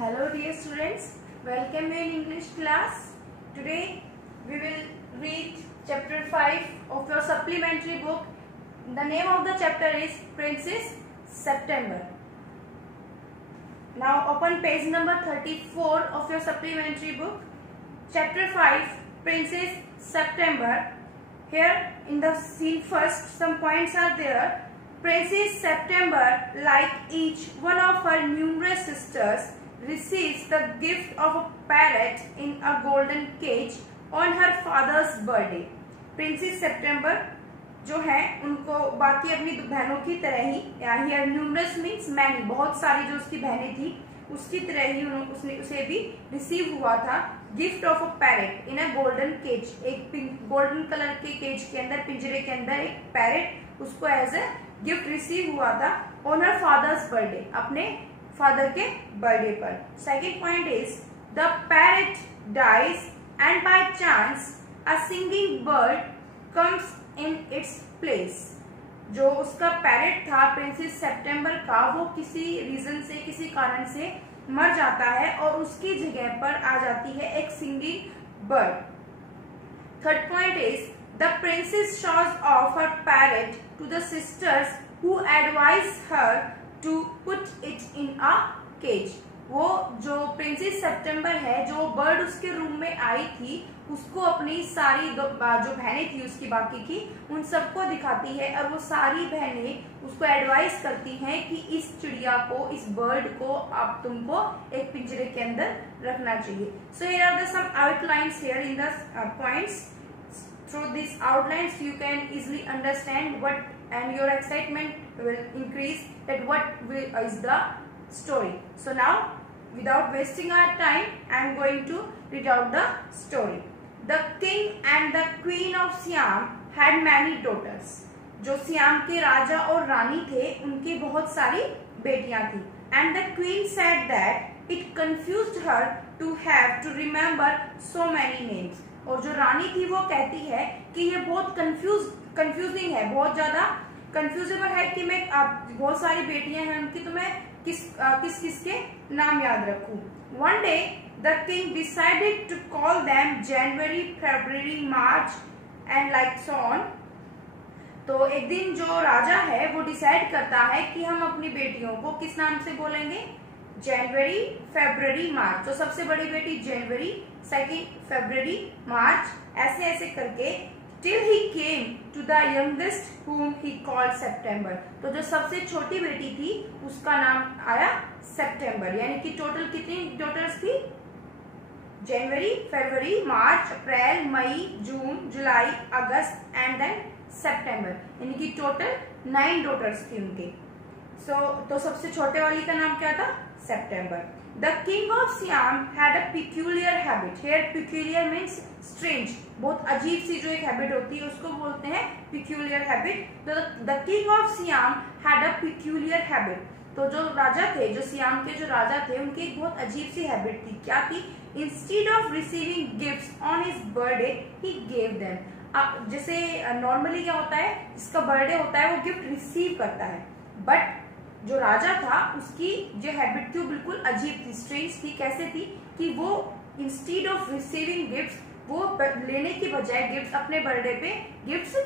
Hello dear students, welcome you in English class. Today we will read chapter 5 of your supplementary book. The name of the chapter is Princess September. Now open page number 34 of your supplementary book. Chapter 5 Princess September. Here in the scene first some points are there. Princess September, like each one of her numerous sisters, receives the gift of a parrot in a golden cage on her father's birthday. Princess September जो है उनको बाकी अपनी बहनों की तरह ही, here numerous means many, बहुत सारी जो उसकी बहनें थी उसकी तरह ही उसने उसे भी रिसीव हुआ था gift of a parrot in a golden cage. एक गोल्डन कलर के केज के अंदर, पिंजरे के अंदर एक पैरेट उसको एज ए गिफ्ट रिसीव हुआ था ऑन हर फादर्स बर्थडे, अपने फादर के बर्थडे पर. Second point is the parrot dies and by chance a singing bird comes in its place. जो उसका पैरेट था प्रिंसेस सेप्टेम्बर का, वो किसी रीजन से, किसी कारण से मर जाता है और उसकी जगह पर आ जाती है एक singing bird. Third point is the princess shows off her parrot to the sisters who advise her to put it in a cage. वो जो प्रिंसेस सेप्टेम्बर है, जो बर्ड उसके रूम में आई थी, उसको अपनी सारी जो बहनें थी उसकी बाकी की, उन सबको दिखाती है और वो सारी बहनें उसको एडवाइस करती हैं कि इस चिड़िया को, इस बर्ड को आप तुमको एक पिंजरे के अंदर रखना चाहिए. So here are the some outlines here in the points. Through these outlines you can easily understand what, and your excitement will increase that what is the story. So now without wasting our time I am going to read out the story. The king and the queen of Siam had many daughters. जो SIAM के राजा और रानी थे उनकी बहुत सारी बेटियां थी. And the queen said that it confused her to have to remember so many names. और जो रानी थी वो कहती है कि ये बहुत कंफ्यूजिंग है, बहुत ज्यादा कंफ्यूजेबल है कि मैं बहुत सारी बेटियां हैं उनकी, तो मैं किस के नाम याद रखूं. One day the king decided to call them January, February, March and like so on. तो एक दिन जो राजा है वो डिसाइड करता है कि हम अपनी बेटियों को किस नाम से बोलेंगे, जनवरी, फरवरी, मार्च. तो सबसे बड़ी बेटी जनवरी, सेकेंड फरवरी, मार्च, ऐसे ऐसे करके till he came to the youngest whom he called September. तो जो सबसे छोटी बेटी थी उसका नाम आया सेप्टेम्बर. यानी कि टोटल कितनी डॉटर्स थी, जनवरी, February, March, April, May, June, July, August and then September. यानी कि टोटल 9 डॉटर्स थी उनके. तो सबसे छोटे वाली का नाम क्या था, September. The king of Siam had a peculiar habit. Here peculiar means strange. बहुत अजीब सी जो एक हैबिट होती है उसको बोलते हैं peculiar habit. तो the king of Siam had a peculiar habit. तो जो राजा थे, जो सियाम के जो राजा थे, उनकी एक बहुत अजीब सी हैबिट थी. क्या थी? Instead of receiving gifts on his birthday, he gave them. जैसे नॉर्मली क्या होता है, जिसका बर्थडे होता है वो गिफ्ट रिसीव करता है, बट जो राजा था उसकी जो हैबिट थी वो बिल्कुल अजीब थी, स्ट्रेंज थी. कैसे थी कि वो इंस्टीड ऑफ रिसीविंग गिफ्ट्स, वो लेने की बजाय गिफ्ट्स अपने बर्थडे पे गिफ्ट्स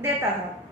देता था.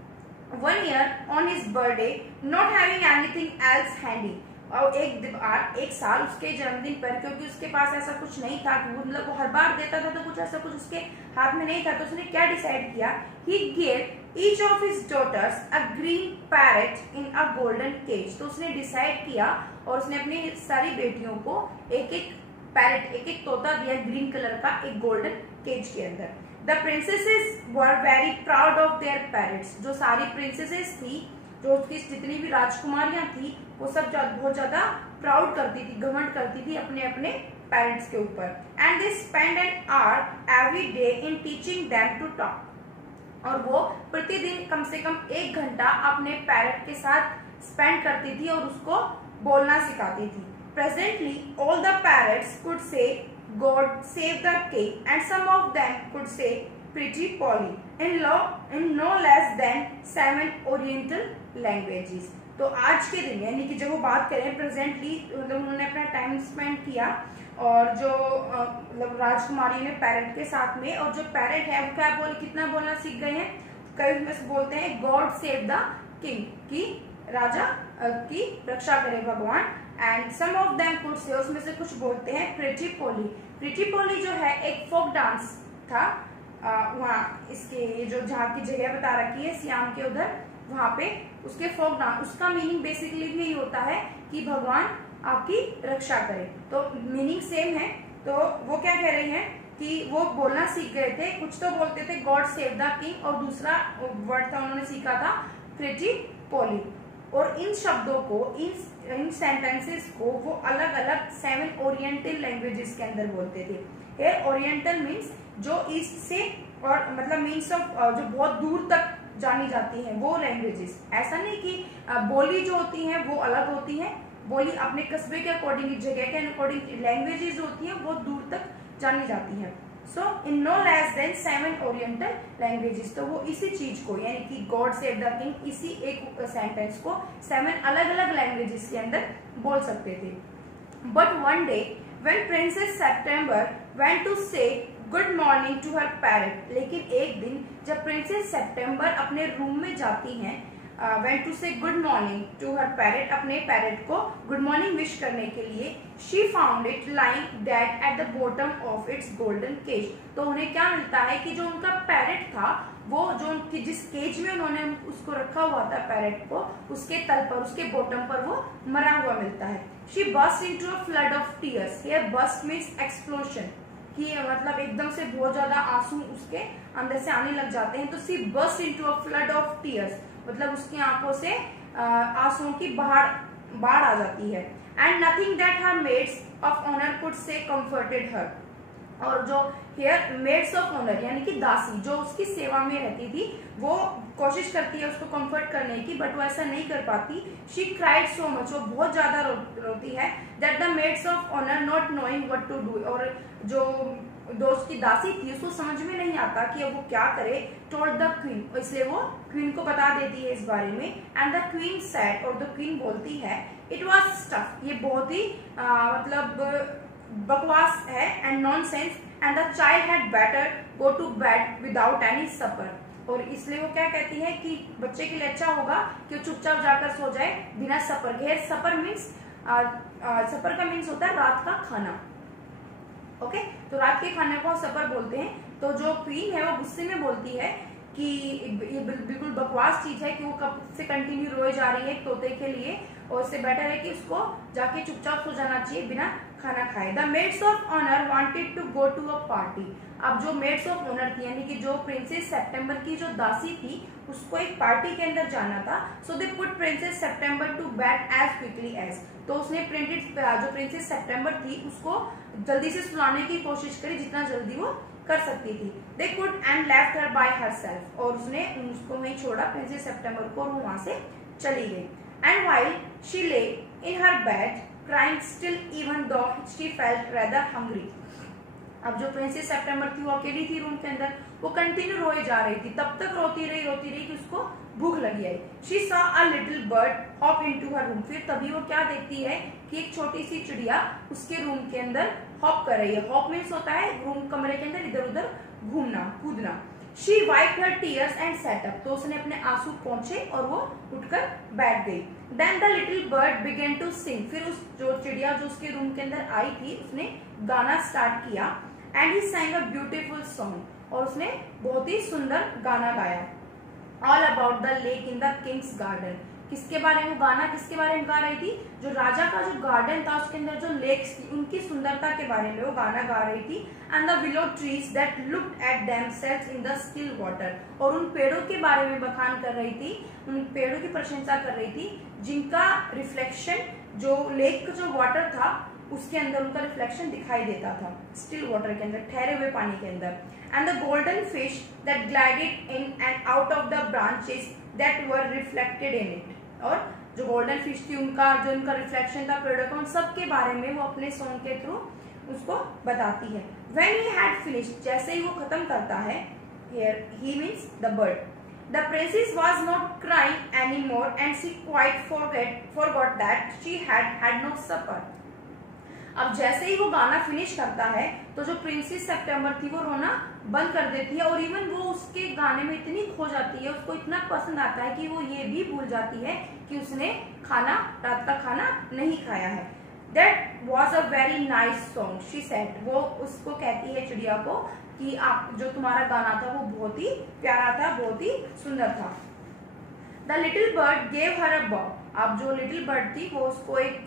One year on his birthday not having anything else handy. और एक साल उसके जन्मदिन पर, क्योंकि उसके पास ऐसा कुछ नहीं था, मतलब वो हर बार देता था तो कुछ ऐसा कुछ उसके हाथ में नहीं था, तो उसने क्या डिसाइड किया, he gave each of his daughters a green parrot in a golden cage. तो उसने डिसाइड किया और उसने अपनी सारी बेटियों को एक एक पैरेट, एक एक तोता दिया ग्रीन कलर का, एक गोल्डन केज के अंदर. The princesses were very proud of their parrots. जो सारी प्रिंसेसेस थी, जो उसकी जितनी भी राजकुमारियां थी, वो सब बहुत ज्यादा प्राउड करती थी, घमंड करती थी अपने अपने पैरेट्स के ऊपर. And they spend an hour every day in teaching them to talk. और वो प्रतिदिन कम से कम 1 घंटा अपने पैरेट के साथ स्पेंड करती थी और उसको बोलना सिखाती थी. Presently all the parrots could say God save the king and some of them could say pretty Polly in no less than 7 Oriental languages. तो आज के दिन यानी कि जब वो बात करें प्रेजेंटली, मतलब उन्होंने अपना टाइम स्पेंड किया और जो मतलब राजकुमारी ने पैरेट के साथ में, और जो पैरेट है वो क्या कितना बोलना सीख गए हैं, कई उसमें से बोलते हैं गॉड सेव द किंग, की राजा की रक्षा करे भगवान। And some of them could say, उसमें से कुछ बोलते हैं प्रिटी पोली। प्रिटी पोली जो है एक फोक डांस था, वहाँ इसके जो जहाँ की जगह बता रखी है सियाम के उधर, वहां पे उसके फोक डांस, उसका मीनिंग बेसिकली भी यही होता है कि भगवान आपकी रक्षा करे, तो मीनिंग सेम है। तो वो क्या कह रही हैं कि वो बोलना सीख गए थे, कुछ तो बोलते थे गॉड सेव द किंग, और दूसरा वर्ड था उन्होंने सीखा था प्रिटी पोली। और इन शब्दों को, इन सेंटेंसेस को वो अलग अलग 7 ओरिएंटल लैंग्वेजेस के अंदर बोलते थे। ये ओरिएंटल मीन्स जो ईस्ट से, और मतलब मीन्स ऑफ जो बहुत दूर तक जानी जाती हैं वो लैंग्वेजेस। ऐसा नहीं कि बोली जो होती हैं वो अलग होती हैं, बोली अपने कस्बे के अकॉर्डिंग, जगह के अकॉर्डिंग, लैंग्वेजेस जो होती हैं वो दूर तक जानी जाती हैं। So in no less than 7 oriental languages. तो वो इसी चीज को यानी कि गॉड सेव द किंग, इसी एक सेंटेंस को 7 अलग अलग लैंग्वेजेस के अंदर बोल सकते थे। But one day when princess September went to say good morning to her parrot, लेकिन एक दिन जब प्रिंसेस सेप्टेम्बर अपने रूम में जाती हैं, went to say good morning to her parrot, अपने पैरेट को गुड मॉर्निंग विश करने के लिए, she found it lying dead at the bottom of its golden cage. तो उन्हें क्या मिलता है कि जो उनका पैरेट था, वो जो उनकी जिस केज में उन्होंने उसको रखा हुआ था पैरेट को, उसके तल पर, उसके बॉटम पर वो मरा हुआ मिलता है। She burst into a flood of tears. Here burst means explosion, कि मतलब एकदम से बहुत ज्यादा आंसू उसके अंदर से आने लग जाते हैं। तो she burst into a flood of tears, मतलब उसकी आंखों से आंसुओं की बाढ़ आ जाती है। And nothing that her maids of honour could say comforted her. और जो हियर मेड्स ऑफ ऑनर यानी कि दासी जो उसकी सेवा में रहती थी, वो कोशिश करती है उसको कंफर्ट करने की, बट वो ऐसा नहीं कर पाती। शी क्राइड सो मच, वो बहुत ज्यादा रोती है। That the maids of honour not knowing what to do, और जो दोस्त की दासी थी उसको समझ में नहीं आता कि अब वो क्या करे। टोल्ड द क्वीन, इसलिए वो क्वीन को बता देती है इस बारे में। एंड द क्वीन सेड, और द क्वीन बोलती है, इट वाज स्टफ, ये बहुत ही मतलब बकवास है, and nonsense, and the child had better go to bed without any supper. और इसलिए वो क्या कहती है कि बच्चे के लिए अच्छा होगा कि वो चुपचाप जाकर सो जाए बिना सपर के। सपर मीन्स सपर का मीन्स होता है रात का खाना। ओके, तो रात के खाने को सपर बोलते हैं। तो जो क्वीन है वो गुस्से में बोलती है कि ये बिल्कुल बकवास चीज है कि वो कब से कंटिन्यू रोए जा रही है तोते के लिए, और इससे बेटर है कि उसको जाके चुपचाप सो जाना चाहिए बिना खाना खाए। The maids of honour wanted to go to a party. अब जो मेड्स ऑफ ऑनर थी यानी कि जो प्रिंसेस सेप्टेम्बर की जो दासी थी, उसको एक पार्टी के अंदर जाना था। So they put princess September to bed as quickly as. तो उसने जो प्रिंसेस सेप्टेम्बर थी उसको जल्दी से सुलाने की कोशिश करी, जितना जल्दी वो कर सकती थी। They could and left her by herself, और उसने उसको वहीं छोड़ा प्रिंसेस सेप्टेम्बर को, और वो वहां से चली गई। एंड व्हाइल शी ले इन हर bed crying still even though she felt rather hungry। अब जो प्रिंसेस सेप्टेम्बर थी वो अकेली थी रूम के अंदर, वो कंटिन्यू रोए जा रही थी, तब तक रोती रही कि उसको भूख लगी आई। She saw a little bird hop into her room। फिर तभी वो क्या देखती है कि एक छोटी सी चिड़िया उसके रूम के अंदर हॉप कर रही है। हॉप मीन्स होता है रूम कमरे के अंदर इधर उधर घूमना कूदना। She wiped her tears and sat up। तो उसने अपने आंसू पोंछे और वो उठकर बैठ गई। Then the little bird began to sing। फिर उस जो चिड़िया जो उसके रूम के अंदर आई थी उसने गाना स्टार्ट किया। And he sang a beautiful song। और उसने बहुत ही सुंदर गाना गाया। All about the lake in the king's garden। किसके बारे में गाना, किसके बारे में गा रही थी? जो राजा का जो गार्डन था उसके अंदर जो लेक्स थी उनकी सुंदरता के बारे में वो गाना गा रही थी। And the willow trees that looked at themselves in the still water. और उन पेड़ों के बारे में बखान कर रही थी, उन पेड़ों की प्रशंसा कर रही थी जिनका रिफ्लेक्शन जो लेक का जो वाटर था उसके अंदर उनका रिफ्लेक्शन दिखाई देता था, स्टिल वाटर के अंदर, ठहरे हुए पानी के अंदर। And the golden fish that glided in and out of the branches that were reflected in it. और जो गोल्डन फिश थी उनका जो उनका रिफ्लेक्शन था पेड़ों का, उन सब के बारे में वो अपने सॉन्ग के थ्रू उसको बताती है। When he had finished, जैसे ही वो खत्म करता है, here he means the bird, The princess was not crying anymore and she quite forgot that she had no supper. अब जैसे ही वो गाना फिनिश करता है तो जो प्रिंसेस सितंबर थी वो रोना बंद कर देती है और इवन वो उसके गाने में इतनी खो जाती है, उसको इतना पसंद आता है कि वो ये भी भूल जाती है कि उसने रात का खाना नहीं खाया है। That was a very nice song, she said. वो उसको कहती है चिड़िया को कि आप जो तुम्हारा गाना था वो बहुत ही प्यारा था, बहुत ही सुंदर था। The little bird gave her a bow. अब जो लिटिल बर्ड थी वो उसको एक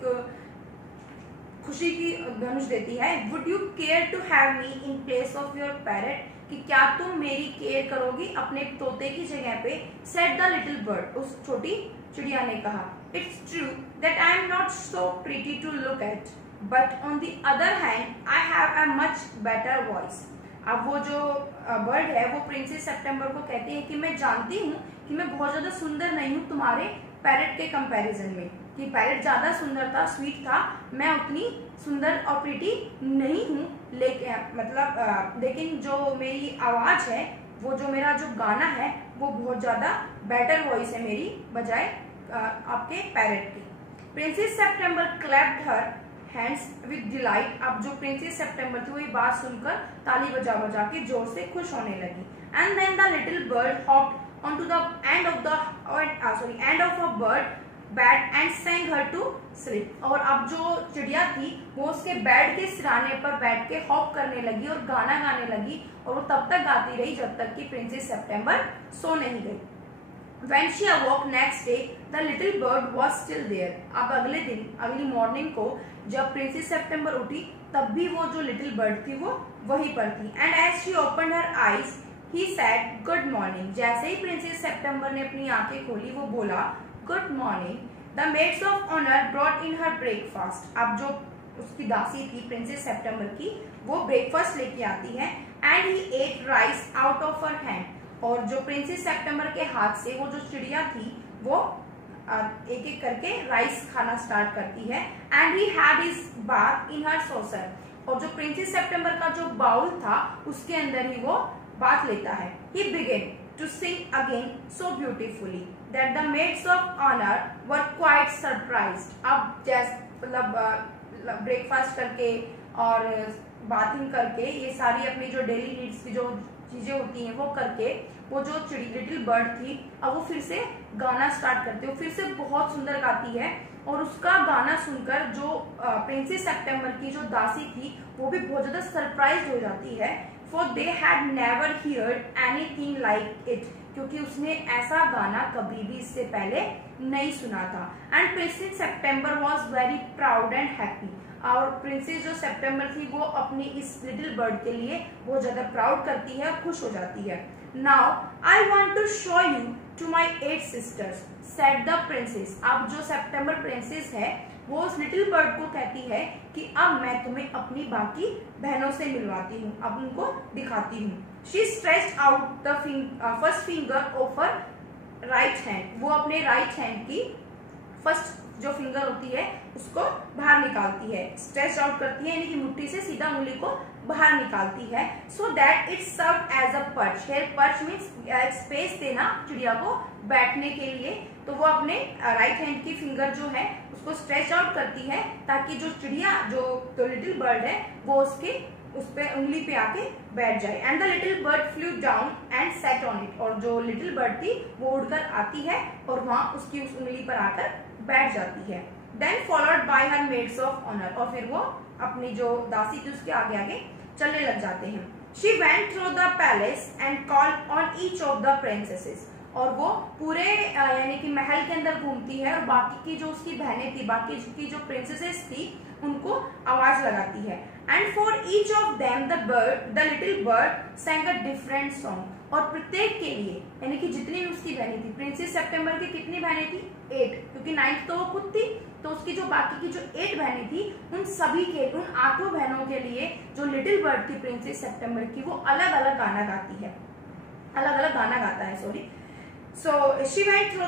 खुशी की धनुष देती है। Would you care to have me in place of your parrot? कि क्या तुम मेरी केयर करोगी अपने तोते की जगह पे? Said the little bird. उस छोटी चिड़िया ने कहा। It's true that I am not so pretty to look at, but on the other hand, I have a much better voice. अब वो जो बर्ड है वो प्रिंसेस सितंबर को कहती है कि मैं जानती हूँ कि मैं बहुत ज्यादा सुंदर नहीं हूँ तुम्हारे पैरट के कंपैरिजन में, कि पैरट ज्यादा सुंदर था, स्वीट था, मैं उतनी सुंदर और प्रीटी नहीं हूँ, लेकिन जो मेरी आवाज है, वो जो मेरा जो गाना है वो बहुत ज्यादा बेटर वॉइस है मेरी बजाय आपके पैरट की। Princess September clapped her hands with delight. अब जो प्रिंसेस सितंबर थी वो ये बात सुनकर ताली बजा बजा के जोर से खुश होने लगी। And then the little bird hopped on to the end of a bird bed एंड sang her to sleep। और अब जो चिड़िया थी वो उसके बेड के सिराने पर बैठ के हॉप करने लगी और गाना गाने लगी और वो तब तक गाती रही जब तक कि प्रिंसेस सितंबर सो नहीं गई। When she awoke next day, the little bird was still there. अब अगले दिन, अगली मॉर्निंग को जब प्रिंसेस सितंबर उठी तब भी वो जो लिटिल बर्ड थी वो वहीं पर थी। And as she opened her eyes, he said, "Good morning." जैसे ही प्रिंसेस सितंबर ने अपनी आंखें खोली वो बोला good morning. The maids of honor brought in her breakfast. अब जो उसकी दासी थी प्रिंसेस सितंबर की वो ब्रेकफास्ट लेके आती है। And he ate rice out of her hand. और जो प्रिंसेस सितंबर के हाथ से वो जो चिड़िया थी वो एक एक करके राइस खाना स्टार्ट करती है। And he had his bath in her saucer. और जो प्रिंसेस सितंबर का जो बाउल था उसके अंदर ही वो बाथ लेता है। He began to sing again so beautifully that the maids of honour were quite surprised. अब जैसे ब्रेकफास्ट करके और बाथिंग करके ये सारी अपनी जो डेली नीड्स की जो चीजें होती हैं वो करके वो जो लिटिल बर्ड थी अब वो फिर से गाना स्टार्ट करती है, फिर से बहुत सुंदर गाती है। और उसका गाना सुनकर जो प्रिंसेस सितंबर की जो दासी थी वो भी बहुत ज्यादा सरप्राइज हो जाती है। For they had never heard anything like it, क्योंकि उसने ऐसा गाना कभी भी इससे पहले नहीं सुना था। And princess September was very proud and happy. और प्रिंसेस जो सितंबर थी वो अपनी इस लिटिल बर्ड के लिए बहुत ज्यादा प्राउड करती है और खुश हो जाती है। Now I want to show you to my 8 sisters, said the princess. अब जो सितंबर प्रिंसेस है वो उस लिटिल बर्ड को कहती है कि अब मैं तुम्हें अपनी बाकी बहनों से मिलवाती हूँ, अब उनको दिखाती हूँ। She stretched out the first finger of her right hand. वो अपने राइट हैंड की फर्स्ट जो फिंगर होती है उसको बाहर निकालती है, स्ट्रेच आउट करती है, यानी कि मुट्ठी से सीधा उंगली को बाहर निकालती है। So that it serve as a perch. Here perch means space देना चिड़िया को बैठने के लिए। तो वो अपने राइट हैंड की फिंगर जो है उसको स्ट्रेच आउट करती है ताकि जो चिड़िया जो लिटिल बर्ड है वो उस पे उंगली पे आके बैठ जाए। And the little bird flew down and set on it. और जो लिटिल बर्ड थी वो उड़कर आती है और वहां उसकी उस उंगली पर आकर बैठ जाती है। Then followed by her maids of honour. और फिर वो अपनी जो दासी थी उसके आगे आगे चलने लग जाते हैं। She went through the palace and called on each of the princesses. और वो पूरे यानी कि महल के अंदर घूमती है और बाकी की जो उसकी बहनें थी, बाकी की जो प्रिंसेसेस थी उनको आवाज लगाती है। And for each of them the little bird sang a different song। और प्रत्येक के लिए यानी कि जितनी भी उसकी बहनें थी, प्रिंसेस सितंबर की कितनी बहनें थी? 8, क्योंकि 9th तो वो खुद थी, तो उसकी जो बाकी की जो 8 बहनें थी उन सभी के, उन 8 बहनों के लिए जो लिटिल बर्ड थी प्रिंसेस सितंबर की वो अलग अलग गाना गाती है, अलग अलग गाना गाता है, sorry. So she went through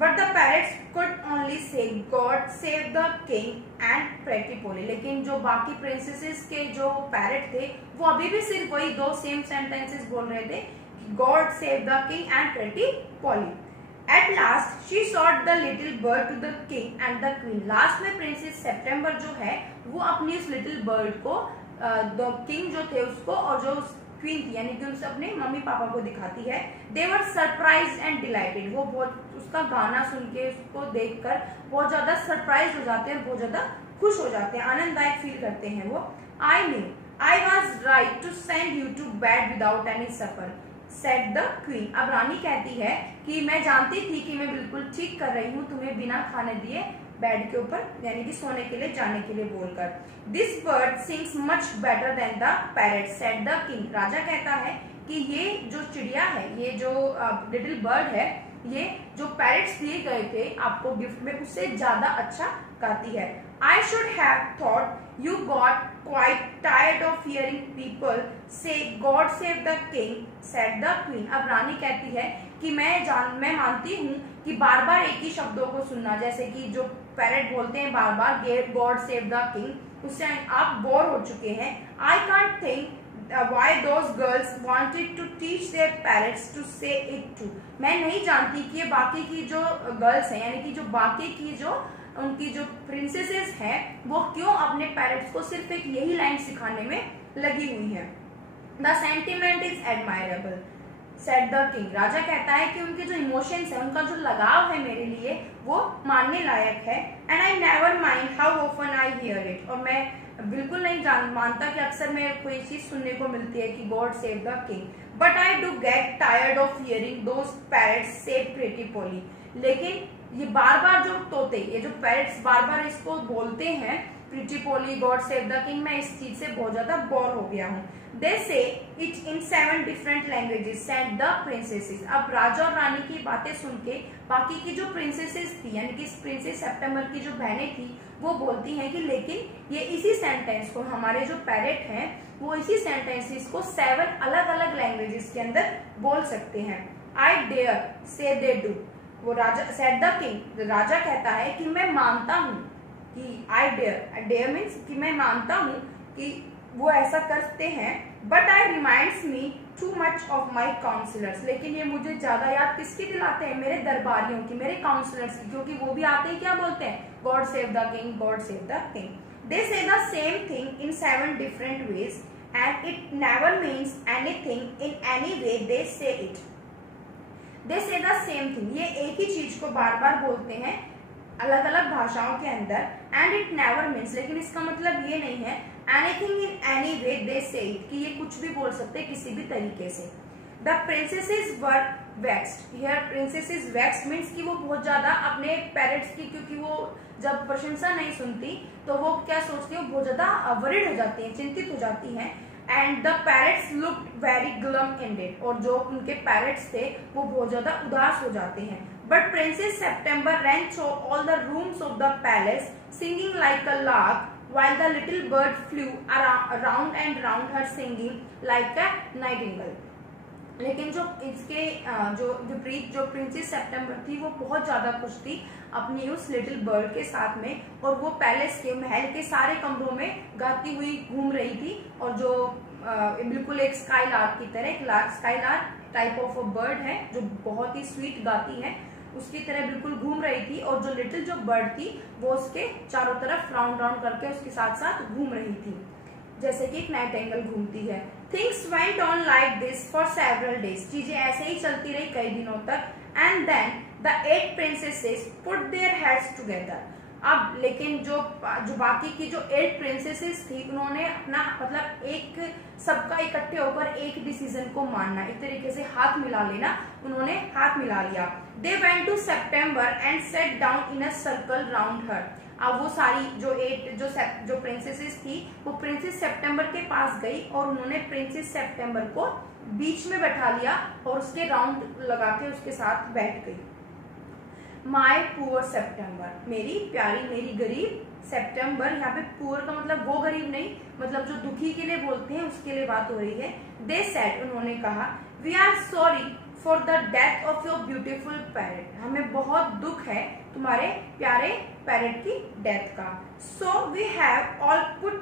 but the parrots could only say God save the king and Pretty Polly। लेकिन जो बाकी प्रिंसेसेस के जो पैरट थे वो अभी भी सिर्फ वही 2 सेम सेंटेंसेस बोल रहे थे God save the king and pretty Polly. At last she shot the little bird to the king and the queen. Last में प्रिंसेस सितंबर जो है वो अपनी उस लिटिल बर्ड को द किंग जो थे उसको और जो क्वीन थी यानी कि उनसे अपने मम्मी पापा को दिखाती है. दे वर सरप्राइज एंड डिलाइटेड. वो बहुत उसका गाना सुन के उसको देखकर बहुत ज्यादा सरप्राइज हो जाते हैं, बहुत ज्यादा खुश हो जाते हैं, आनंददायक फील करते हैं वो. I knew I was right to send you to bed without any supper said the queen. अब रानी कहती है कि मैं जानती थी कि मैं बिल्कुल ठीक कर रही हूँ तुम्हें बिना खाने दिए बेड के ऊपर यानी कि सोने के लिए जाने के लिए बोलकर. This bird sings much better than the parrot said the king. राजा कहता है कि ये जो चिड़िया है, ये जो लिटिल बर्ड है, ये जो पैरट्स दिए गए थे आपको गिफ्ट में उससे ज्यादा अच्छा गाती है. I should have thought you got quite tired of hearing people say God save the king said the queen. अब रानी कहती है कि मैं मानती हूँ कि बार बार एक ही शब्दों को सुनना, जैसे कि जो पैरट बोलते हैं बार बार गॉड सेव द किंग, उससे आप बोर हो चुके हैं. I can't think why those girls wanted to teach their parrots to say it too. मैं नहीं जानती कि ये बाकी की जो गर्ल्स हैं यानी कि जो बाकी की जो उनकी जो प्रिंसेसेस हैं वो क्यों अपने पेरेंट्स को सिर्फ एक यही लाइन सिखाने में लगी हुई है. The sentiment is admirable said the king. राजा कहता है कि उनके जो इमोशंस है, उनका जो लगाव है मेरे लिए वो मानने लायक है. And I never mind how often I hear it. और मैं बिल्कुल नहीं मानता कि अक्सर मैं कोई चीज सुनने को मिलती है कि God save the king. But I do get tired of hearing those parrots से प्रीटी पोली. लेकिन ये बार बार जो तोते, ये जो पैरट्स बार बार इसको बोलते हैं pretty Polly God save the king, मैं इस चीज से बहुत ज्यादा बोर हो गया हूँ. दे say it in 7 different languages said the princesses. अब राजा और रानी की बातें सुन के बाकी की जो प्रिंसेसेस थी यानी कि प्रिंसेस सितंबर की जो बहनें थी वो बोलती हैं कि लेकिन ये इसी सेंटेंस को हमारे जो पैरट हैं वो इसी सेंटेंसेस को 7 अलग अलग लैंग्वेजेस के अंदर बोल सकते हैं. आई डेयर से दे डू. वो राजा सेड द किंग. राजा कहता है कि मैं मानता हूँ कि आई डेयर, डेयर मीन्स कि मैं मानता हूँ कि वो ऐसा करते हैं. But I reminds me too much of my counsellors. लेकिन ये मुझे ज्यादा याद किसकी दिलाते हैं? मेरे दरबारियों की, मेरे काउंसलर्स की, क्योंकि वो भी आते ही क्या बोलते हैं? God save the king, God save the king. They say the same thing in 7 different ways and it never means anything in any way they say it. They say the same thing. ये एक ही चीज को बार बार बोलते हैं अलग अलग भाषाओं के अंदर. एंड इट नेवर मीन्स, लेकिन इसका मतलब ये नहीं है anything in any way they say it कि ये कुछ भी बोल सकते हैं किसी भी तरीके से. The princesses were vexed. Here princesses vexed means कि वो बहुत ज्यादा अपने पेरेंट्स की, क्योंकि वो जब प्रशंसा नहीं सुनती तो वो क्या सोचती है, वो बहुत ज्यादा वरिड हो जाती हैं, चिंतित हो जाती हैं. And the parrots looked very glum ended. और जो उनके पैरट्स थे वो बहुत ज्यादा उदास हो जाते हैं. But princess September ran through all the rooms of the palace singing like a lark while the little bird flew around and round her singing like a nightingale. लेकिन जो इसके जो विपरीत जो प्रिंसेस सितंबर थी वो बहुत ज्यादा खुश थी अपनी उस लिटिल बर्ड के साथ में, और वो पैलेस के महल के सारे कमरों में गाती हुई घूम रही थी. और जो बिल्कुल एक स्काई लार्क की तरह, एक sky lark type of a bird है जो बहुत ही स्वीट गाती है, उसकी तरह बिल्कुल घूम रही थी. और जो लिटिल जो बर्ड थी वो उसके चारों तरफ राउंड राउंड करके उसके साथ साथ घूम रही थी जैसे कि एक नाइटिंगेल घूमती है. Things went on like this for several days. चीजें ऐसे ही चलती रही कई दिनों तक. And then the 8 princesses put their heads together. अब लेकिन जो बाकी की जो 8 princesses थी उन्होंने अपना मतलब एक सबका इकट्ठे होकर एक डिसीजन को मानना, एक तरीके से हाथ मिला लेना, उन्होंने हाथ मिला लिया. They went to September and sat down in a circle round her. अब वो सारी जो 8 जो प्रिंसेसेस थी वो प्रिंसेस सितंबर के पास गई और उन्होंने प्रिंसेस सितंबर को बीच में बैठा लिया और उसके राउंड लगा के उसके साथ बैठ गई. माई पुअर सितंबर. मेरी प्यारी मेरी गरीब सितंबर. यहाँ पे पुअर का मतलब वो गरीब नहीं, मतलब जो दुखी के लिए बोलते हैं उसके लिए बात हो रही है. They said. उन्होंने कहा we are sorry for the death of your beautiful parrot. हमें बहुत दुख है तुम्हारे प्यारे पैरट की डेथ का. So we have all put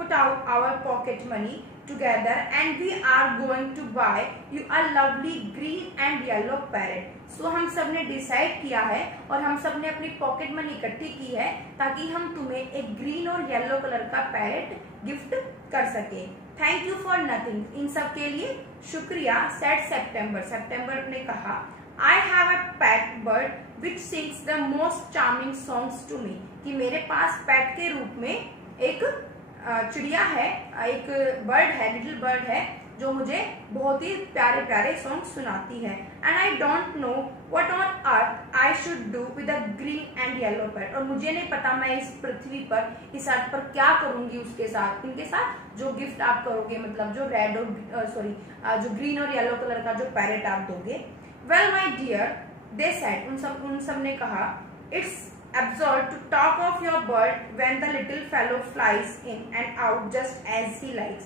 put out our pocket money together and we are going to buy you a lovely green and yellow parrot. So हम सब ने डिसाइड किया है और हम सब ने अपनी पॉकेट मनी इकट्ठी की है ताकि हम तुम्हें एक ग्रीन और येलो कलर का पैरेट गिफ्ट कर सके. Thank you for nothing. इन सब के लिए शुक्रिया. Said September. सेप्टेम्बर ने कहा I have a pet bird which sings the most charming songs to me. कि मेरे पास पेट के रूप में एक चिड़िया है, एक बर्ड है, लिटिल बर्ड है जो मुझे बहुत ही प्यारे प्यारे सॉन्ग सुनाती है. And I don't know what on earth I should do with a green and yellow parrot. और मुझे नहीं पता मैं इस पृथ्वी पर, इस अर्थ पर क्या करूंगी उसके साथ, इनके साथ जो गिफ्ट आप करोगे, मतलब जो रेड और जो ग्रीन और येलो कलर का जो पैरेट आप दोगे. Well my dear, they said, उन सब ने कहा, it's absurd to talk of your bird when the little fellow flies in and out just as he likes.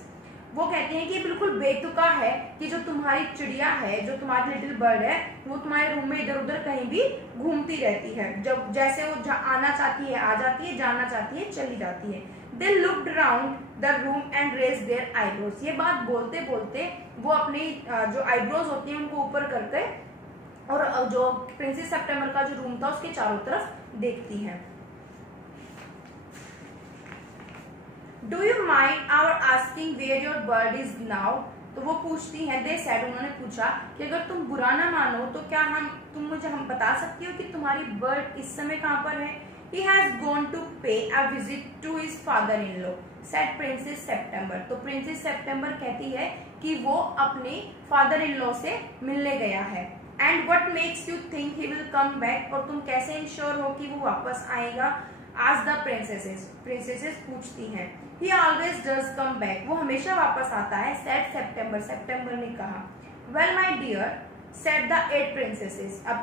वो कहते हैं कि बिल्कुल बेतुका है कि जो तुम्हारी चिड़िया है, जो तुम्हारी लिटिल बर्ड है, वो तुम्हारे रूम में इधर उधर कहीं भी घूमती रहती है. जब जैसे वो आना चाहती है आ जाती है, जाना चाहती है चली जाती है. They looked around the room and raised their eyebrows. ये बात बोलते बोलते वो अपनी जो आईब्रोज होती है उनको ऊपर करके और जो प्रिंसेस सेप्टेम्बर का जो रूम था उसके चारों तरफ देखती है. Do you mind our asking where your bird is now. तो वो पूछती हैं, दे सेड, उन्होंने पूछा कि अगर तुम बुरा ना मानो तो क्या तुम मुझे बता सकती हो कि तुम्हारी बर्ड इस समय कहाँ पर है. He has gone to pay a visit to his father-in-law, said Princess September. तो प्रिंसेस सेप्टेम्बर कहती है कि वो अपने फादर इन लॉ से मिलने गया है. And what makes you think he will come back. और तुम कैसे इंश्योर हो कि वो वापस आएगा. आज द प्रिंसेसेस पूछती हैं. ही ऑलवेज डज कम बैक. वो हमेशा वापस आता है. Said September. सेप्टेम्बर ने कहा, well my dear, said the 8 princesses. अब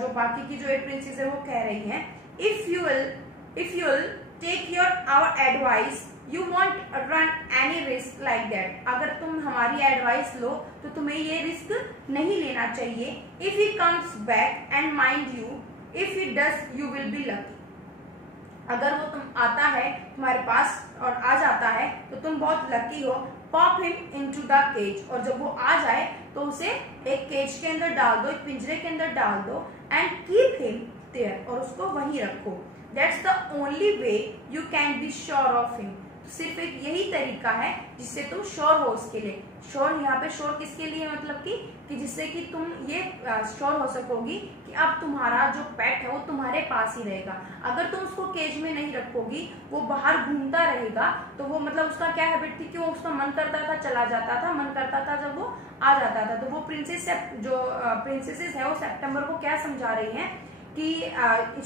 जो बाकी की जो 8 प्रिंसेस है वो कह रही हैं, if you will take our advice, you won't run any risk like that. अगर तुम हमारी एडवाइस लो तो तुम्हें ये रिस्क नहीं लेना चाहिए. If he comes back and mind you, if he does, you will be lucky. अगर वो तुम आता है तुम्हारे पास और आ जाता है तो तुम बहुत लकी हो. Pop him into the cage. और जब वो आ जाए तो उसे एक केज के अंदर डाल दो, एक पिंजरे के अंदर डाल दो. And keep him there. और उसको वहीं रखो. That's the only way you can be sure of him. सिर्फ एक यही तरीका है जिससे तुम श्योर हो उसके लिए. श्योर यहाँ पे श्योर किसके लिए, मतलब कि जिससे कि तुम ये श्योर हो सकोगी कि अब तुम्हारा जो पेट है वो तुम्हारे पास ही रहेगा. अगर तुम उसको केज में नहीं रखोगी, वो बाहर घूमता रहेगा, तो वो मतलब उसका क्या हैबिट थी कि वो उसका मन करता था चला जाता था, मन करता था जब वो आ जाता था. तो वो प्रिंसेसेस है वो सेप्टेम्बर को क्या समझा रही है कि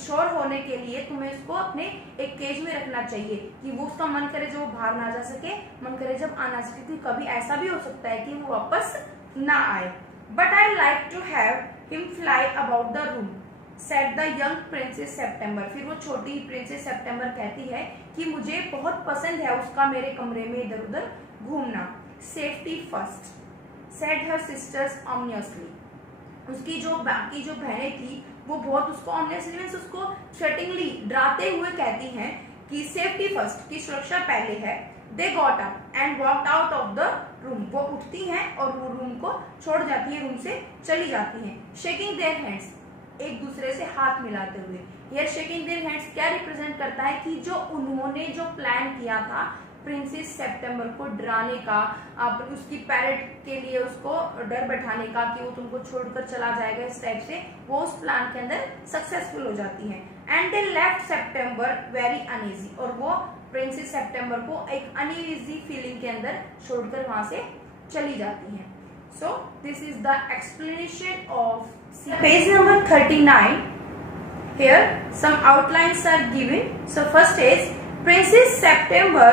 श्योर होने के लिए तुम्हें इसको अपने एक केज में रखना चाहिए कि वो उसका मन करे जब वो बाहर ना जा सके, मन करे जब आ ना सके. क्योंकि कभी ऐसा भी हो सकता है कि वो वापस ना आए. But I like to have him fly about the room, said the young princess September. फिर वो छोटी प्रिंसेस सेप्टेम्बर कहती है कि मुझे बहुत पसंद है उसका मेरे कमरे में इधर उधर घूमना. Safety first, said her sisters ominously. उसकी जो बाकी जो बहनें थी वो बहुत उसको ऑम्नियसली मींस उसको थ्रेटिंगली डराते हुए कहती हैं कि सेफ्टी फर्स्ट, की सुरक्षा पहले है. They got up and walked out of the room. वो उठती हैं और वो रूम को छोड़ जाती है, रूम से चली जाती हैं. शेकिंग देयर हैंड्स, एक दूसरे से हाथ मिलाते हुए. हियर शेकिंग देयर हैंड्स क्या रिप्रेजेंट करता है कि जो उन्होंने जो प्लान किया था प्रिंसेस सेप्टेम्बर को डराने का, उसकी पैरेट के लिए उसको डर बैठाने का कि वो तुमको छोड़कर चला जाएगा, इस टाइप से वो उस प्लान के अंदर सक्सेसफुल हो जाती हैं. And they left September very uneasy. और वो प्रिंसेस सेप्टेम्बर को एक अनईजी फीलिंग के अंदर छोड़कर वहां से चली जाती हैं. सो this is the explanation of page number 39. Here some outlines are given. So first is Princess September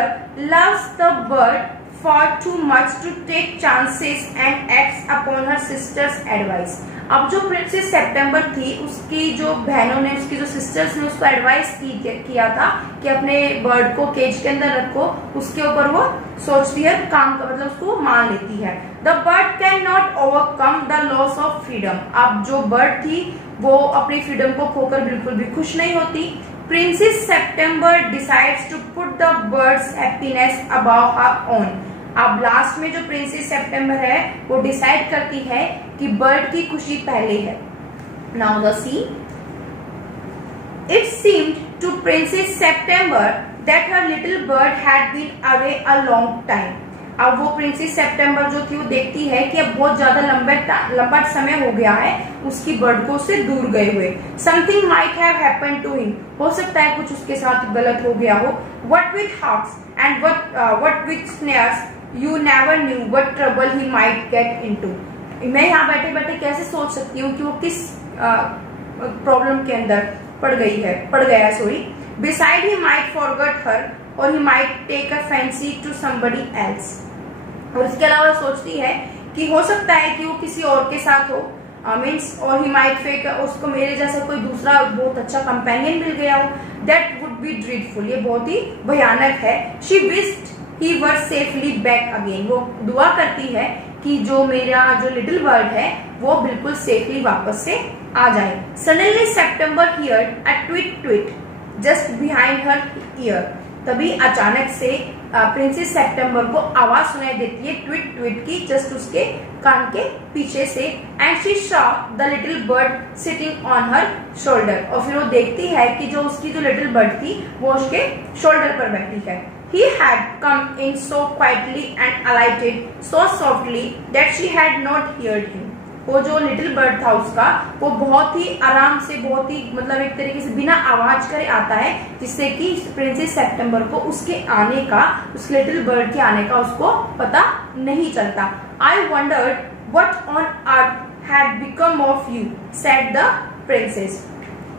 loves the bird far too much to take chances and acts upon her sister's advice. अब जो princess September थी उसकी जो बहनों ने, उसकी जो sisters ने उसको एडवाइस किया था कि अपने बर्ड को केज के अंदर रखो, उसके ऊपर वो सोचती है, काम का मतलब उसको मान लेती है. The bird can not overcome the loss of freedom. अब जो बर्ड थी वो अपनी फ्रीडम को खोकर बिल्कुल भी खुश नहीं होती. Princess September decides to put the bird's happiness above her own. अब लास्ट में जो प्रिंसेस सेप्टेम्बर है वो डिसाइड करती है कि बर्ड की खुशी पहले है. Now the scene. It seemed to Princess September that her little bird had been away a long time. अब वो प्रिंसेस सेप्टेम्बर जो थी वो देखती है कि अब बहुत ज्यादा लंबा समय हो गया है उसकी बर्ड को उससे दूर गए हुए. Something might have happened to him. हो सकता है कुछ उसके साथ गलत हो गया हो. What with hawks and what with snares, you never knew what trouble he might get into. मैं यहाँ बैठे बैठे कैसे सोच सकती हूँ कि वो किस प्रॉब्लम के अंदर पड़ गया. Beside he might forget her or he might take a fancy to somebody else. और इसके अलावा सोचती है कि हो सकता है कि वो किसी और के साथ हो, मीन्स और ही माइट फेक उसको मेरे जैसा कोई दूसरा बहुत अच्छा कंपेनियन मिल गया हो. That would be dreadful. ये बहुत ही भयानक है. She wished he were safely back again. वो दुआ करती है कि जो मेरा जो लिटिल बर्ड है वो बिल्कुल सेफली वापस से आ जाए. Suddenly September heard a tweet tweet just behind her year. तभी अचानक से प्रिंसेस सेप्टेम्बर को आवाज सुनाई देती है ट्वीट ट्वीट की जस्ट उसके कान के पीछे से. And she saw the little bird sitting on her shoulder. और फिर वो देखती है कि जो उसकी जो लिटिल बर्ड थी वो उसके शोल्डर पर बैठी है. He had come in so quietly and alighted so softly that she had not heard him. वो जो लिटिल बर्ड था उसका वो बहुत ही आराम से बहुत ही मतलब एक तरीके से बिना आवाज करे आता है जिससे कि प्रिंसेस सेप्टेम्बर को उसके आने का उस लिटिल बर्ड के आने का उसको पता नहीं चलता. I wondered what on earth had become of you, said the princess.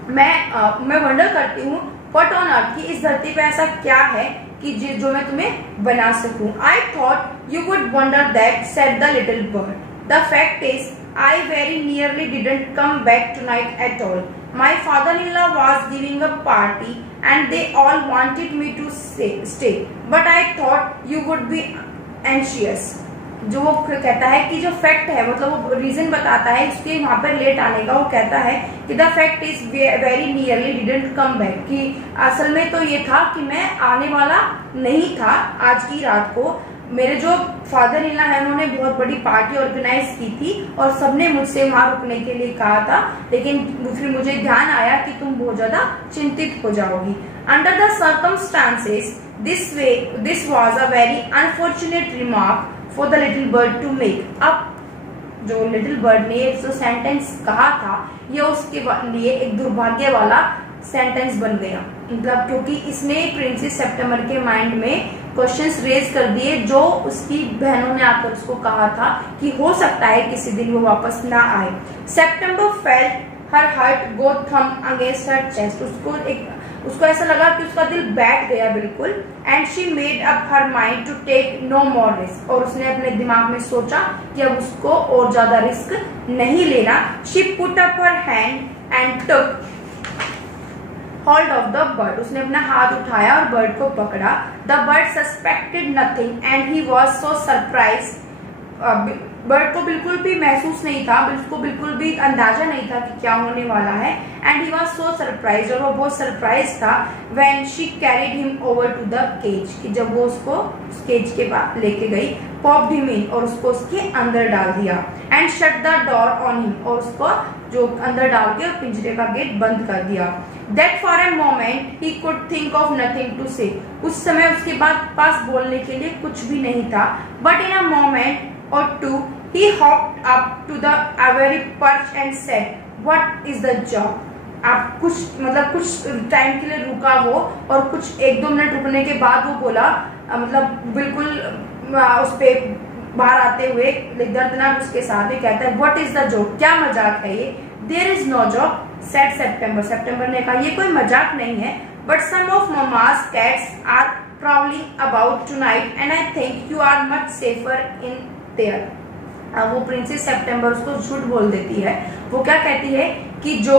मैं वंडर करती हूँ what on earth कि इस धरती पे ऐसा क्या है कि जो मैं तुम्हें बना सकूं. I thought you would wonder that, said the little bird. The fact is, I very nearly didn't come back tonight at all. My father-in-law was giving a party and they all wanted me to stay. But I thought you would be anxious. जो वो कहता है कि जो fact है मतलब वो reason बताता है उसके वहां पर लेट आने का. वो कहता है कि the fact is very nearly didn't come back. कि असल में तो ये था कि मैं आने वाला नहीं था आज की रात को. मेरे जो फादर इन लॉ है उन्होंने बहुत बड़ी पार्टी ऑर्गेनाइज की थी और सबने मुझसे वहां रुकने के लिए कहा था, लेकिन फिर मुझे ध्यान आया कि तुम बहुत ज्यादा चिंतित हो जाओगी. Under the circumstances this was a very unfortunate remark for the little bird to make. अब जो लिटिल बर्ड ने जो सेंटेंस कहा था ये उसके लिए एक दुर्भाग्य वाला सेंटेंस बन गया. मतलब क्योंकि इसने प्रिंसेस सेप्टेम्बर के माइंड में क्वेश्चंस रेज कर दिए जो उसकी बहनों ने आकर उसको कहा था कि हो सकता है किसी दिन वो वापस ना आए. सेप्टेम्बर फेल्ट हर हार्ट गो थम अगेंस्ट हर चेस्ट. उसको ऐसा लगा कि उसका दिल बैठ गया बिल्कुल. And she made up her mind to take no more risk. और उसने अपने दिमाग में सोचा कि अब उसको और ज्यादा रिस्क नहीं लेना. She put up her hand and took hold of the bird. उसने अपना हाथ उठाया और बर्ड को पकड़ा. The bird suspected nothing and he was so surprise. Bird को बिल्कुल भी महसूस नहीं था, उसको बिल्कुल भी अंदाजा नहीं था कि क्या होने वाला है. And he was so surprise. और वो बहुत सरप्राइज था when she carried him over to the cage. कि जब वो उसको उस केज के पास लेके गई. Popped him in. और उसको उसके अंदर डाल दिया. And shut the door on him. और उसको जो अंदर डाल के और पिंजरे का गेट बंद कर दिया. That for a moment he could think of nothing to say. उस समय उसके पास बोलने के लिए कुछ भी नहीं था. But in a moment or two, he hopped up to the very perch and said, "What is the job?" आप कुछ टाइम के लिए रुका वो और कुछ 1-2 मिनट रुकने के बाद वो बोला मतलब बिल्कुल उस पे बाहर आते हुए दर्दनाक उसके साथ में कहता है व्हाट इज द जोक. क्या मजाक है ये. There is no joke said September. September ने कहा ये कोई मजाक नहीं है. But some of mama's cats are prowling about tonight and I think you are much safer in there. वो प्रिंसेस सेप्टेम्बर उसको झूठ बोल देती है. वो क्या कहती है कि जो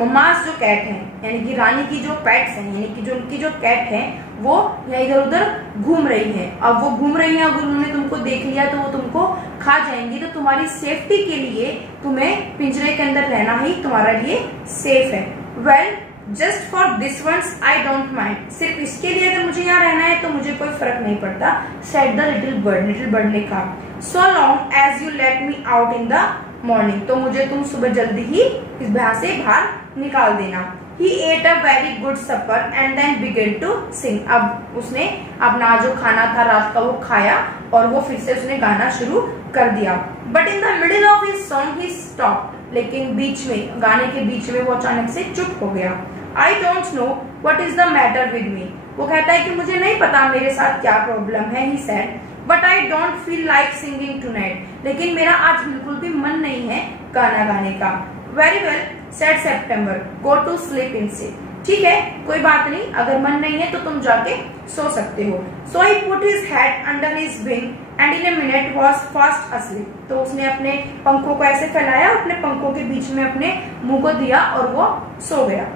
ममास जो कैट है यानी कि रानी की जो पेट्स हैं यानी कि जो उनकी जो कैट है वो यहाँ इधर उधर घूम रही है. अब वो घूम रही है, अगर उन्होंने तुमको देख लिया तो वो तुमको खा जाएंगी. तो तुम्हारी सेफ्टी के लिए तुम्हें पिंजरे के अंदर रहना ही तुम्हारा लिए सेफ है. Well just for this once I don't mind, सिर्फ इसके लिए अगर मुझे यहाँ रहना है तो मुझे कोई फर्क नहीं पड़ता, सेड द लिटिल बर्ड ने कहा। So long as you let me out in the morning, तो मुझे तुम सुबह जल्दी ही इस भैंस से बाहर निकाल देना। He ate a very good supper and then began to sing. अब उसने अपना जो खाना था रात का वो खाया और वो फिर से उसने गाना शुरू कर दिया। But in the middle of his song he stopped. लेकिन बीच में, गाने के बीच में वो अचानक से चुप हो गया। I don't know what is the matter with me. वो कहता है कि मुझे नहीं पता मेरे साथ क्या प्रॉब्लम है, he said. But I don't feel like singing tonight. लेकिन मेरा आज बिल्कुल भी मन नहीं है गाना गाने का। Very well, said September. Go to sleep instead. ठीक है, कोई बात नहीं, अगर मन नहीं है तो तुम जाके सो सकते हो। So he put his head under his wing and in a minute was fast asleep. तो उसने अपने पंखों को ऐसे फैलाया, अपने पंखों के बीच में अपने मुंह को दिया और वो सो गया।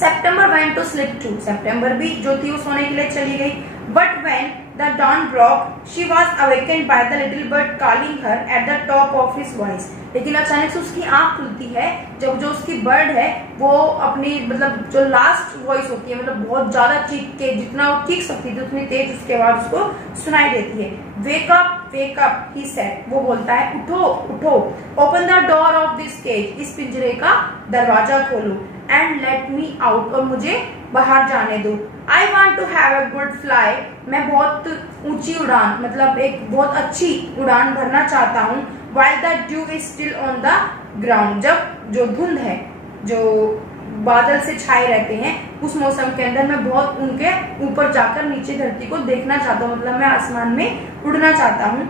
September went to sleep too. September भी जो थी वो सोने के लिए चली गई। But when the dawn broke, she was awakened by the little bird calling her at the top of his voice. लेकिन अचानक से उसकी आंख खुलती है जब जो उसकी बर्ड है वो अपनी मतलब जो लास्ट वॉइस होती है, मतलब बहुत ज्यादा चीख के, जितना वो चीख सकती थी उतनी तेज उसके बाद उसको सुनाई देती है। वेक अप ही सेड, वो बोलता है उठो उठो। Open the door of this cage, इस पिंजरे का दरवाजा खोलो। एंड लेट मी आउट, और मुझे बाहर जाने दो। I want to have a good fly, मैं बहुत ऊंची उड़ान, मतलब एक बहुत अच्छी उड़ान भरना चाहता हूँ। While the dew is still on the ground, जब जो धुंध है, जो बादल से छाए रहते हैं, उस मौसम के अंदर मैं बहुत उनके ऊपर जाकर नीचे धरती को देखना चाहता हूँ, मतलब मैं आसमान में उड़ना चाहता हूँ।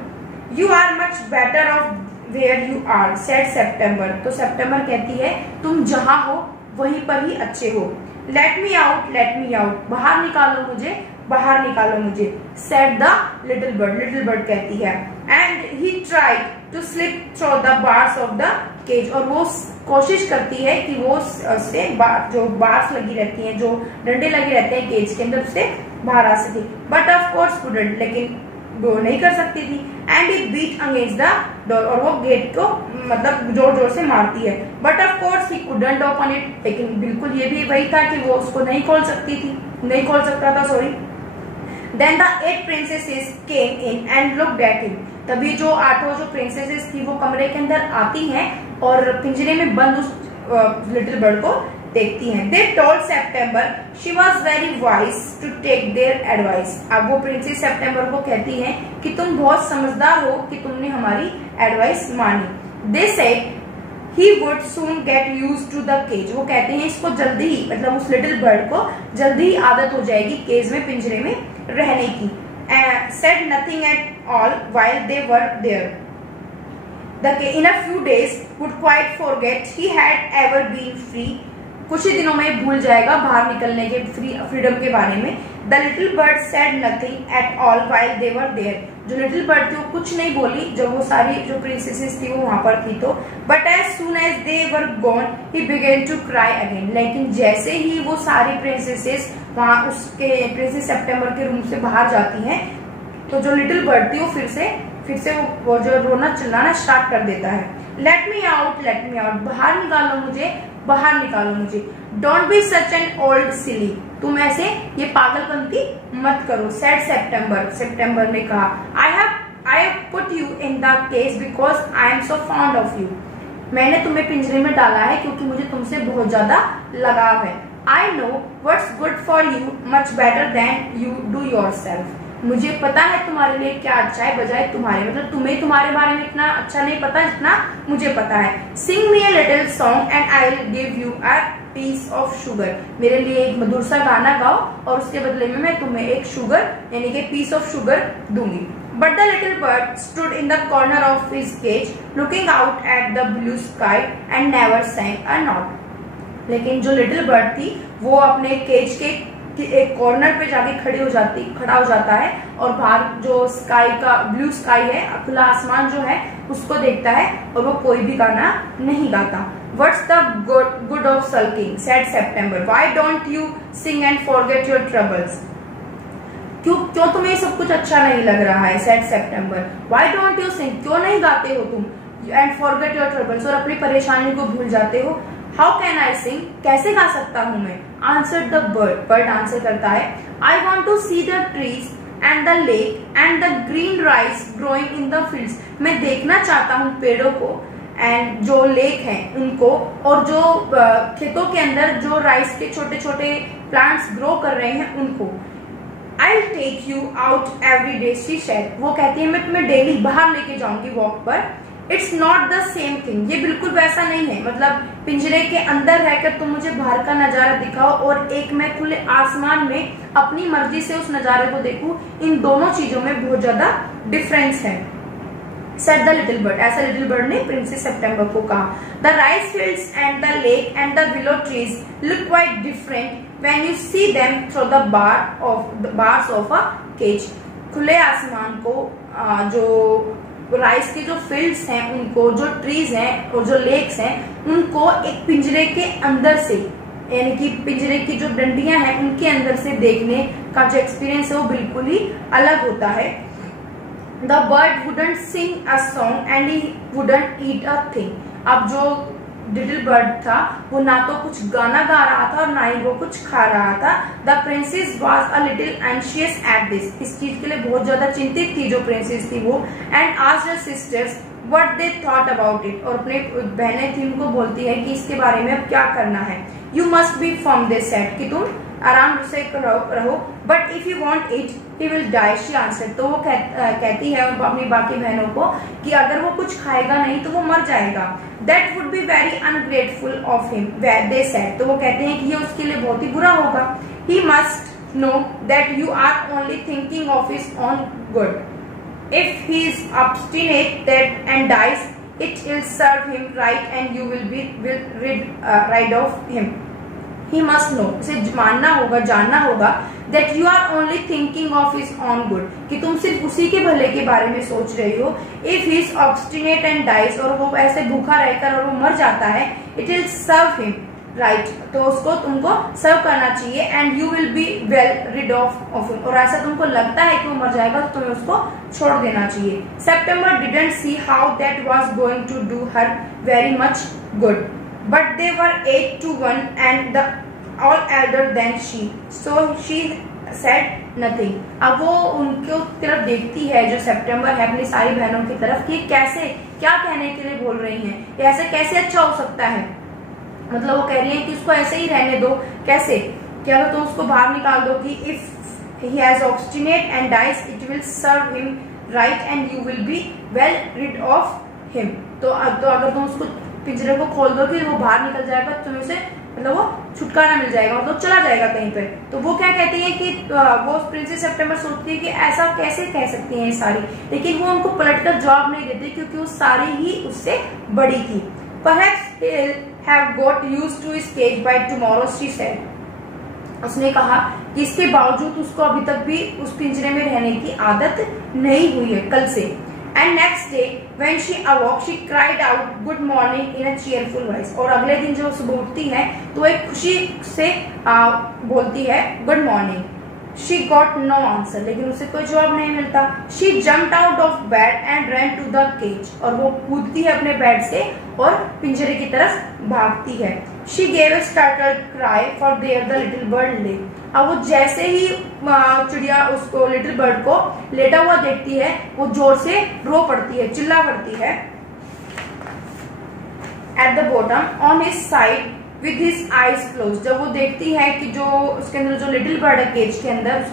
You are much better off where you are, said September. तो September कहती है तुम जहाँ हो वहीं पर ही अच्छे हो। Let me out, बाहर निकालो मुझे, बाहर निकालो मुझे, said the little bird कहती है। And he tried to slip through the bars of the cage, और वो कोशिश करती है कि वो उससे जो बार्स लगी रहती हैं, जो डंडे लगे रहते हैं केज के अंदर, उससे बाहर आ सके। But of course couldn't, लेकिन वो नहीं कर सकती थी। And he beat against the door, और वो गेट को मतलब जोर जोर से मारती है। But of course he couldn't open it, लेकिन बिल्कुल ये भी वही था कि वो उसको नहीं खोल सकता था, sorry. Then the 8 princesses came in and looked at him. तभी जो 8 जो प्रिंसेसेस थी वो कमरे के अंदर आती हैं और पिंजरे में बंद उस लिटिल बर्ड को देखती हैं। They told September she was very wise to take their advice. अब वो प्रिंसेस सेप्टेम्बर को कहती हैं कि तुम बहुत समझदार हो कि तुमने हमारी एडवाइस मानी। They said he would soon get used to the cage. वो कहते हैं इसको जल्दी ही, मतलब उस लिटिल बर्ड को जल्दी ही आदत हो जाएगी केज में, पिंजरे में रहने की। Said nothing at all while they were there. In a few days would quite forget he had ever been free. कुछ ही दिनों में भूल जाएगा बाहर निकलने के फ्रीडम के बारे में। The little bird said nothing at all while they were there. जो लिटिल बर्ड थी वो कुछ नहीं बोली जब वो सारी जो प्रिंसेसेस थी वो वहां पर थी तो। But as soon as they were gone he began to cry again. लेकिन जैसे ही वो सारी प्रिंसेसेस वहां उसके प्रिंसेस सेप्टेम्बर के रूम से बाहर जाती हैं तो जो लिटिल बर्ड थी वो फिर से वो जो रोना चिल्लाना स्टार्ट कर देता है। लेट मी आउट, बाहर निकालो मुझे। Don't be such an old silly, तुम ऐसे ये पागलपंती मत करो। सेड सेप्टेम्बर ने कहा। I have put you in the cage because I am so fond of you, मैंने तुम्हें पिंजरे में डाला है क्योंकि मुझे तुमसे बहुत ज्यादा लगाव है। I know what's good for you much better then you do yourself, मुझे पता है तुम्हारे लिए क्या अच्छा है बजाय तुम्हारे, मतलब तुम्हें तुम्हारे बारे में इतना अच्छा नहीं पता जितना मुझे पता है। Sing me a little song and I will give you a piece of sugar, मेरे लिए एक मधुर सा गाना गाओ और उसके बदले में मैं तुम्हें एक शुगर यानी कि पीस ऑफ शुगर दूंगी। But the little bird stood in the corner of his cage, looking out at the blue sky and never sang a note. लेकिन जो लिटिल बर्ड थी वो अपने केज के एक कॉर्नर पे जाके खड़ा हो जाता है और बाहर जो स्काई का ब्लू स्काई है, खुला आसमान जो है उसको देखता है और वो कोई भी गाना नहीं गाता। What's the good of sulking? said September. Why don't you sing and forget your troubles? क्यों तुम्हें सब कुछ अच्छा नहीं लग रहा है? said September. Why don't you sing? क्यों नहीं गाते हो तुम? And forget your troubles, और अपनी परेशानी को भूल जाते हो। हाउ कैन आई सिंग, कैसे गा सकता हूँ मैं? Answer the bird, bird answer करता है, I want to see the trees and the lake and the green rice growing in the fields, मैं देखना चाहता हूँ पेड़ों को एंड जो लेक है उनको, और जो खेतों के अंदर जो राइस के छोटे छोटे प्लांट्स ग्रो कर रहे हैं उनको। I'll take you out every day, she said. वो कहती है मैं तुम्हें डेली बाहर लेके जाऊंगी वॉक पर। It's not the same thing, ये बिल्कुल वैसा नहीं है, मतलब पिंजरे के अंदर रहकर तुम मुझे बाहर का नजारा दिखाओ और एक मैं खुले आसमान में अपनी मर्जी से उस नजारे को देखूं, इन दोनों चीजों में बहुत ज्यादा डिफरेंस है। Said the little bird, ऐसा लिटिल बर्ड ने प्रिंसेस सितंबर को कहा। The rice fields and the lake and the willow trees look quite different when you see them through the bars of a cage. खुले आसमान को जो rice के जो फील्ड्स हैं उनको, जो ट्रीज हैं और जो लेक्स हैं उनको एक पिंजरे के अंदर से, यानी कि पिंजरे की जो डंडियां हैं उनके अंदर से देखने का जो एक्सपीरियंस है वो बिल्कुल ही अलग होता है। The bird wouldn't sing a song and he wouldn't eat a thing. अब जो लिटिल बर्ड था वो ना तो कुछ गाना गा रहा था और ना ही वो कुछ खा रहा था। The princess was a little anxious at this. इस चीज के लिए बहुत ज्यादा चिंतित थी जो प्रिंसेस थी वो, and asked her sisters what they thought about it. और अपने बहनें थी उनको बोलती है कि इसके बारे में अब क्या करना है। You must be firm, they said, कि तुम आराम से रहो, but if you want it he will die, she answer. तो वो कहती है अपनी बाकी बहनों को कि अगर वो कुछ खाएगा नहीं तो वो मर जाएगा। That would be very ungrateful of him, they said. तो वो कहते हैं कि ये उसके लिए बहुत ही बुरा होगा। He must know that you are only thinking of his own good. If he is obstinate that and dies it will serve him right and you will be rid of him. He must know, इसे मानना होगा, जानना होगा, that you are only thinking of his own good, कि तुम सिर्फ उसी के भले के बारे में सोच रही हो। If he is obstinate and dies, और वो ऐसे भूखा रहकर और वो मर जाता है, it will serve him right, तो उसको तुमको सर्व करना चाहिए, and you will be well rid of him, और ऐसा तुमको लगता है कि वो मर जाएगा तो तुम्हें उसको छोड़ देना चाहिए। September didn't see how that was going to do her very much good. But they were 8 to 1 and the all elder than she, so she said nothing. अब वो उनके तरफ देखती है, जो सितंबर है, अपनी सारी बहनों की तरफ कि कैसे क्या कहने के लिए बोल रही हैं, ऐसे कैसे अच्छा हो सकता है। मतलब वो कह रही है कि उसको ऐसे ही रहने दो, कैसे, क्या तो उसको बाहर निकाल दो कि if he has obstinate and dies it will serve him right and you will be well rid of him. तो अगर तुम उसको पिंजरे को खोल दो कि वो बाहर निकल जाएगा, तुम्हें उसे मतलब वो छुटकारा मिल जाएगा, मतलब चला जाएगा कहीं पे। तो वो क्या कहती है कि वो प्रिंसेस सितंबर सोचती है कि ऐसा कैसे कह सकती हैं ये सारी, लेकिन वो उनको पॉलिटिकल जवाब नहीं देती क्योंकि वो सारी ही उससे बड़ी थी। Perhaps he'll have got used to his cage by tomorrow, she said. उसने कहा कि इसके बावजूद उसको अभी तक भी उस पिंजरे में रहने की आदत नहीं हुई है कल से। And next day when she awoke she cried out good morning in a cheerful voice, और अगले दिन जब सुबह उठती है तो एक खुशी से बोलती है good morning. She got no answer, लेकिन उसे कोई जवाब नहीं मिलता। She jumped out of bed and ran to the cage, और वो कूदती है अपने बेड से और पिंजरे की तरफ भागती है। She gave a startled cry for there the little bird lay. अब वो जैसे ही चिड़िया उसको लिटिल बर्ड को लेटा हुआ देखती है वो जोर से रो पड़ती है, चिल्ला पड़ती है। At the bottom on his side with his eyes closed, जब वो देखती है कि जो उसके अंदर जो लिटिल बर्ड है केज के अंदर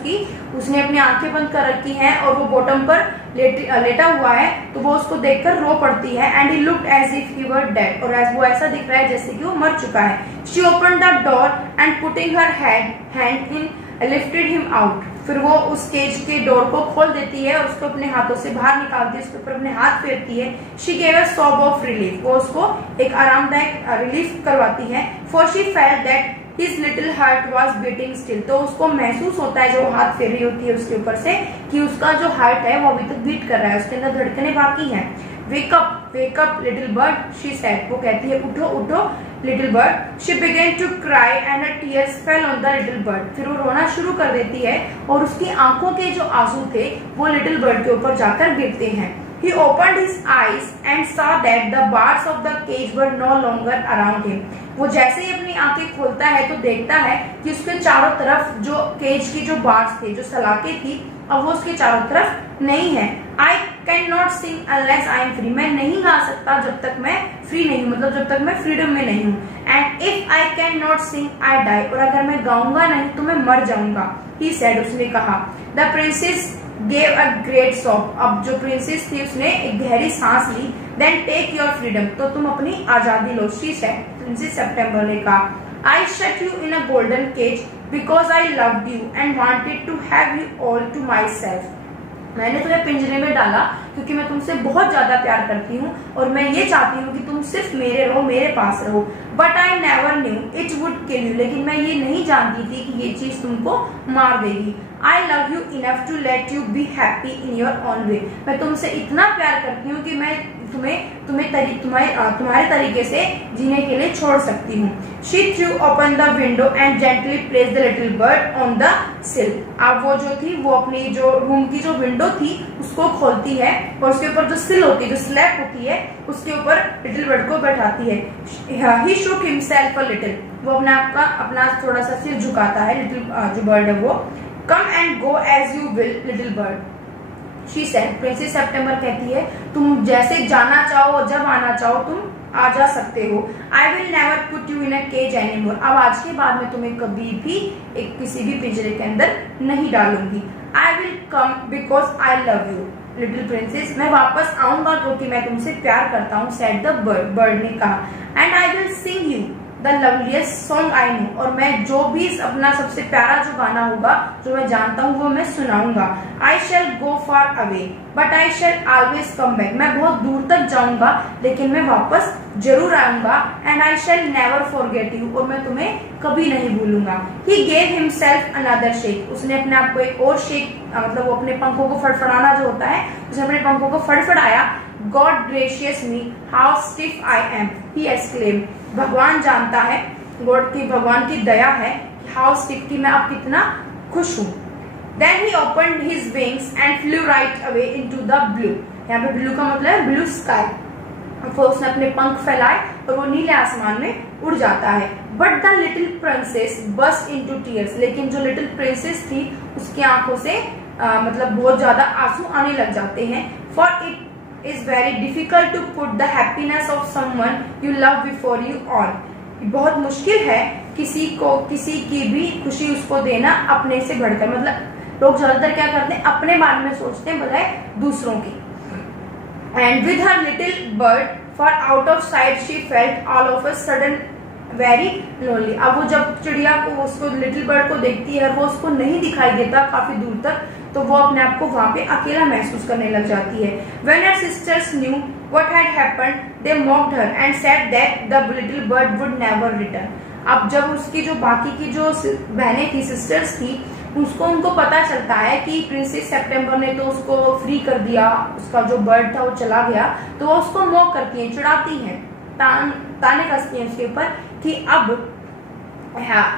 उसने अपनी आंखें बंद कर रखी हैं और वो बॉटम पर लेटा हुआ है, तो वो उसको देखकर रो पड़ती है। And he looked as if he were dead, और वो ऐसा दिख रहा है जैसे कि वो मर चुका है। She open the door and putting her hand in lifted him out, फिर वो उस केज के डोर को खोल देती है और उसको अपने हाथों से बाहर निकालती है, उसके ऊपर अपने हाथ फेरती है। She gave a sob of relief, वो उसको एक आरामदायक रिलीफ करवाती है। For she felt that his little heart was beating still, तो उसको महसूस होता है जब वो हाथ फेर रही होती है उसके ऊपर से कि उसका जो हार्ट है वो अभी तक बीट कर रहा है, उसके अंदर धड़कने बाकी हैं। Wake up little bird, she said, वो कहती है उठो उठो little bird. She began to cry and her tears fell on the little bird, फिर वो रोना शुरू कर देती है और उसकी आंखों के जो आंसू थे वो लिटिल बर्ड के ऊपर जाकर गिरते हैं। He opened his eyes and saw that the bars of the cage were no longer around him. वो जैसे ही अपनी आंखें खोलता है तो देखता है कि उसके चारों तरफ जो केज की जो बार्स थे, जो सलाखें थी, अब वो उसके चारों तरफ नहीं है. I cannot sing unless I am free. मैं नहीं गा सकता जब तक मैं फ्री नहीं हूँ, मतलब जब तक मैं फ्रीडम में नहीं हूँ. And if I cannot sing, I die. और अगर मैं गाऊंगा नहीं तो मैं मर जाऊंगा. He said, उसने कहा. The princess gave a great sob. अब जो प्रिंसेस थी उसने एक गहरी सांस ली. Then take your freedom. तो तुम अपनी आजादी लो. She said. प्रिंसेस सितंबर ने कहा. I shut you in a golden cage because I loved you and wanted to have you all to myself. मैंने तुम्हें पिंजरे में डाला क्योंकि मैं तुमसे बहुत ज्यादा प्यार करती हूँ और मैं ये चाहती हूँ कि तुम सिर्फ मेरे रहो, मेरे पास रहो. But I never knew it would kill you. लेकिन मैं ये नहीं जानती थी कि ये चीज तुमको मार देगी. I love you enough to let you be happy in your own way. मैं तुमसे इतना प्यार करती हूँ कि मैं तुम्हारे तरीके से जीने के लिए छोड़ सकती हूँ. She threw open the window and gently placed the little bird on the sill. अब वो जो थी वो अपनी जो रूम की जो विंडो थी उसको खोलती है और उसके ऊपर जो सिल होती है, जो स्लैब होती है, उसके ऊपर लिटिल बर्ड को बैठाती है. He shook himself a little. वो अपना थोड़ा सा सिर झुकाता है. लिटिल जो बर्ड है वो. Come and go as you will, little bird. She said. Princess September कहती है तुम जैसे जाना चाहो, जब आना चाहो तुम आ जा सकते हो. I will never put you in a cage anymore. अब आज के बाद में तुम्हें कभी भी किसी भी पिंजरे के अंदर नहीं डालूंगी. I will come because I love you, little princess. मैं वापस आऊंगा क्योंकि मैं तुमसे प्यार करता हूँ, said the bird. बर्ड ने कहा. And I will sing you the loveliest song I know. और मैं जो भी अपना सबसे प्यारा जो गाना होगा जो मैं जानता हूँ वो मैं सुनाऊंगा. I shall go far away but I shall always come back. मैं बहुत दूर तक जाऊंगा लेकिन मैं वापस जरूर आऊंगा. And I shall never forget you. और मैं तुम्हें कभी नहीं भूलूंगा. He gave himself another shake. उसने अपने आप को एक और शेक, मतलब वो अपने पंखों को फड़फड़ाना जो होता है, उसने अपने पंखों को फड़फड़ाया. God gracious me, how stiff I am, he exclaimed. भगवान जानता है, गॉड की भगवान की दया है, हाउ स्टिफ की मैं अब कितना खुश हूँ. Then he opened his wings and flew right away into the blue. यहाँ पे ब्लू का मतलब है ब्लू स्काई. फिर उसने अपने पंख फैलाए और वो नीले आसमान में उड़ जाता है. But the little princess burst into tears. लेकिन जो लिटिल प्रिंसेस थी उसकी आंखों से मतलब बहुत ज्यादा आंसू आने लग जाते हैं. For it is very difficult to put the happiness of someone you love before you on. बहुत मुश्किल है किसी की भी खुशी उसको देना अपने से बढ़कर. मतलब लोग ज्यादातर क्या करते हैं, अपने बारे में सोचते हैं बजाय दूसरों की. And with her little bird far out of sight, she felt all of a sudden very lonely. अब वो जब चिड़िया को, उसको लिटिल बर्ड को देखती है, वो उसको नहीं दिखाई देता काफी दूर तक, तो वो अपने आप को वहां पे अकेला महसूस करने लग जाती है. When her sisters knew what had happened, they mocked her and said that the little bird would never return. अब जब उसकी जो बाकी की जो बहनें थी, सिस्टर्स थी, उनको पता चलता है कि प्रिंसेस सितंबर ने तो उसको फ्री कर दिया, उसका जो बर्ड था वो चला गया, तो वो उसको मॉक करती है, चिढ़ाती है, ताने कसती है उसके ऊपर कि अब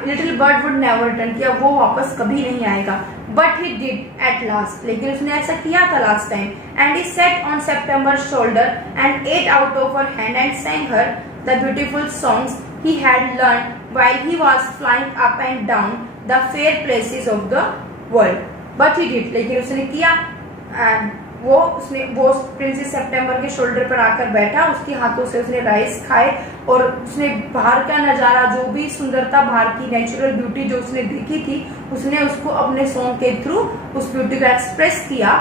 little bird would never return, कि अब वो वापस कभी नहीं आएगा. But he did at last. लेकिन उसने ऐसा किया था last time. And he sat on September shoulder and ate out of her hand and sang her the beautiful songs he had learned while he was flying up and down the fair places of the world. But he did. लेकिन उसने किया. वो princess सितंबर के shoulder पर आकर बैठा, उसके हाथों से उसने राइस खाए और उसने बाहर का नजारा, जो भी सुंदरता, बाहर की नेचुरल ब्यूटी जो उसने देखी थी, उसने उसको अपने सॉन्ग के थ्रू उस ब्यूटी को एक्सप्रेस किया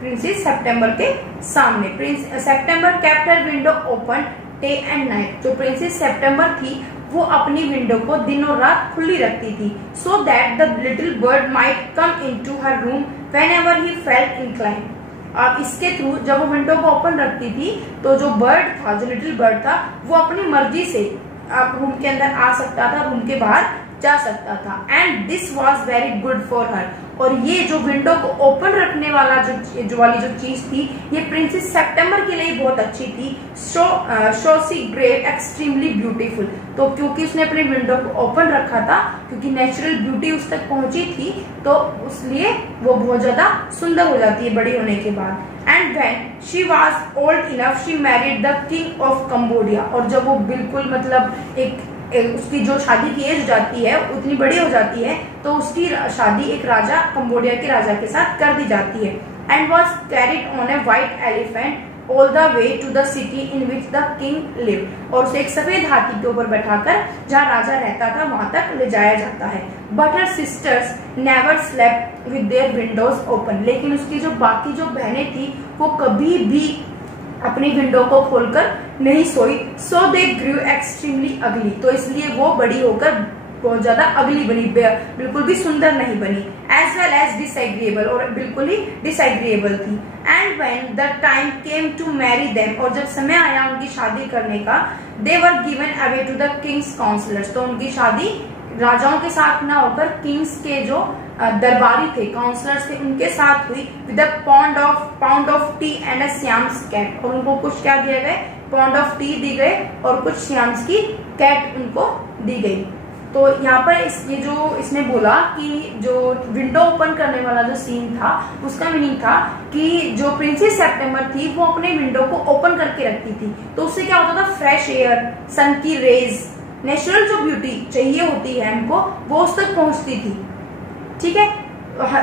प्रिंसेस सितंबर के सामने. Prince September kept her window open day and night. जो प्रिंसेस सितंबर थी वो अपनी विंडो को दिन और रात खुली रखती थी, so that the little bird might come into her room whenever he felt inclined. अब इसके थ्रू जब वो विंडो को ओपन रखती थी तो जो बर्ड था, जो लिटिल बर्ड था, वो अपनी मर्जी से रूम के अंदर आ सकता था, रूम के बाहर जा सकता था. And this was very good for her. और ये जो विंडो को ओपन रखने वाला जो चीज थी, ये प्रिंसेस सितंबर के लिए बहुत अच्छी थी. सो सी ग्रेट एक्सट्रीमली ब्यूटीफुल. तो क्योंकि उसने अपने विंडो को ओपन रखा था, क्योंकि नेचुरल ब्यूटी उस तक पहुंची थी, तो इसलिए वो बहुत ज्यादा सुंदर हो जाती है बड़ी होने के बाद. And when she was old enough she married the king of Cambodia. और जब वो बिल्कुल मतलब उसकी जो शादी की एज जाती है उतनी बड़ी हो जाती है तो उसकी शादी एक राजा कंबोडिया के राजा के साथ कर दी जाती है। And was carried on a white elephant all the way to the city in which the king live. और उसे एक सफेद हाथी के ऊपर बैठाकर जहाँ राजा रहता था वहां तक ले जाया जाता है। But her sisters never slept with their Windows open. लेकिन उसकी जो बाकी जो बहनें थी वो कभी भी अपनी विंडो को खोलकर नहीं सोई। सो दे ग्रू एक्सट्रीमली अगली। तो इसलिए वो बड़ी होकर बहुत ज्यादा अगली बनी, बिल्कुल भी सुंदर नहीं बनी। एज वेल एज डिसएग्रीएबल, और बिल्कुल ही डिसएग्रीएबल थी। And when the time came to marry them, और जब समय आया उनकी शादी करने का, they were given away to the king's counsellors. तो उनकी शादी राजाओं के साथ ना होकर किंग्स के जो दरबारी थे, काउंसलर्स थे, उनके साथ हुई। With a pound of tea and a Siamese cat. और उनको कुछ क्या दिए गए, पाउंड ऑफ टी दी गए और कुछ श्याम्स की कैट उनको दी गई। तो यहाँ पर ये जो इसने बोला कि जो विंडो ओपन करने वाला जो सीन था उसका मीनिंग था कि जो प्रिंसेस सेप्टेम्बर थी वो अपने विंडो को ओपन करके रखती थी। तो उससे क्या होता था, फ्रेश एयर, सन की रेज, नेचुरल जो ब्यूटी चाहिए होती है हमको वो उस तक पहुंचती थी। ठीक है,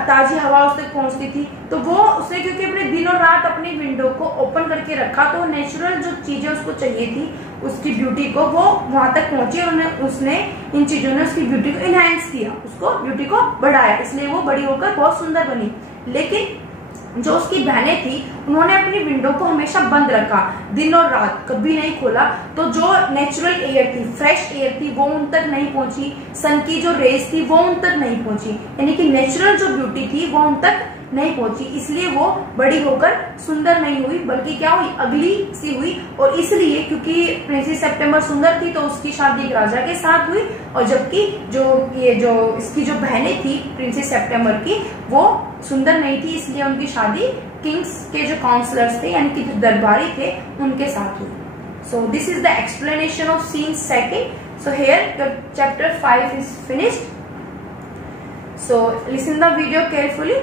ताजी हवा उस तक पहुंचती थी। तो वो उसने क्योंकि अपने दिन और रात अपनी विंडो को ओपन करके रखा तो नेचुरल जो चीजें उसको चाहिए थी उसकी ब्यूटी को वो वहां तक पहुंची और उसने इन चीजों ने उसकी ब्यूटी को इनहैंस किया, उसको ब्यूटी को बढ़ाया, इसलिए वो बड़ी होकर बहुत सुंदर बनी। लेकिन जो उसकी बहनें थी उन्होंने अपनी विंडो को हमेशा बंद रखा, दिन और रात कभी नहीं खोला। तो जो नेचुरल एयर थी, फ्रेश एयर थी, वो उन तक नहीं पहुंची, सन की जो रेज थी वो उन तक नहीं पहुंची, यानी कि नेचुरल जो ब्यूटी थी वो उन तक नहीं पहुंची। इसलिए वो बड़ी होकर सुंदर नहीं हुई बल्कि क्या हुई, अगली सी हुई। और इसलिए क्योंकि प्रिंसेस सेप्टेम्बर सुंदर थी तो उसकी शादी एक राजा के साथ हुई, और जबकि जो इसकी जो बहनें थी प्रिंसेस सेप्टेम्बर की वो सुंदर नहीं थी, इसलिए उनकी शादी किंग्स के जो काउंसलर्स थे यानी कि जो दरबारी थे उनके साथ हुई। So this is the explanation of scene second. So here chapter 5 is finished. So listen the video carefully.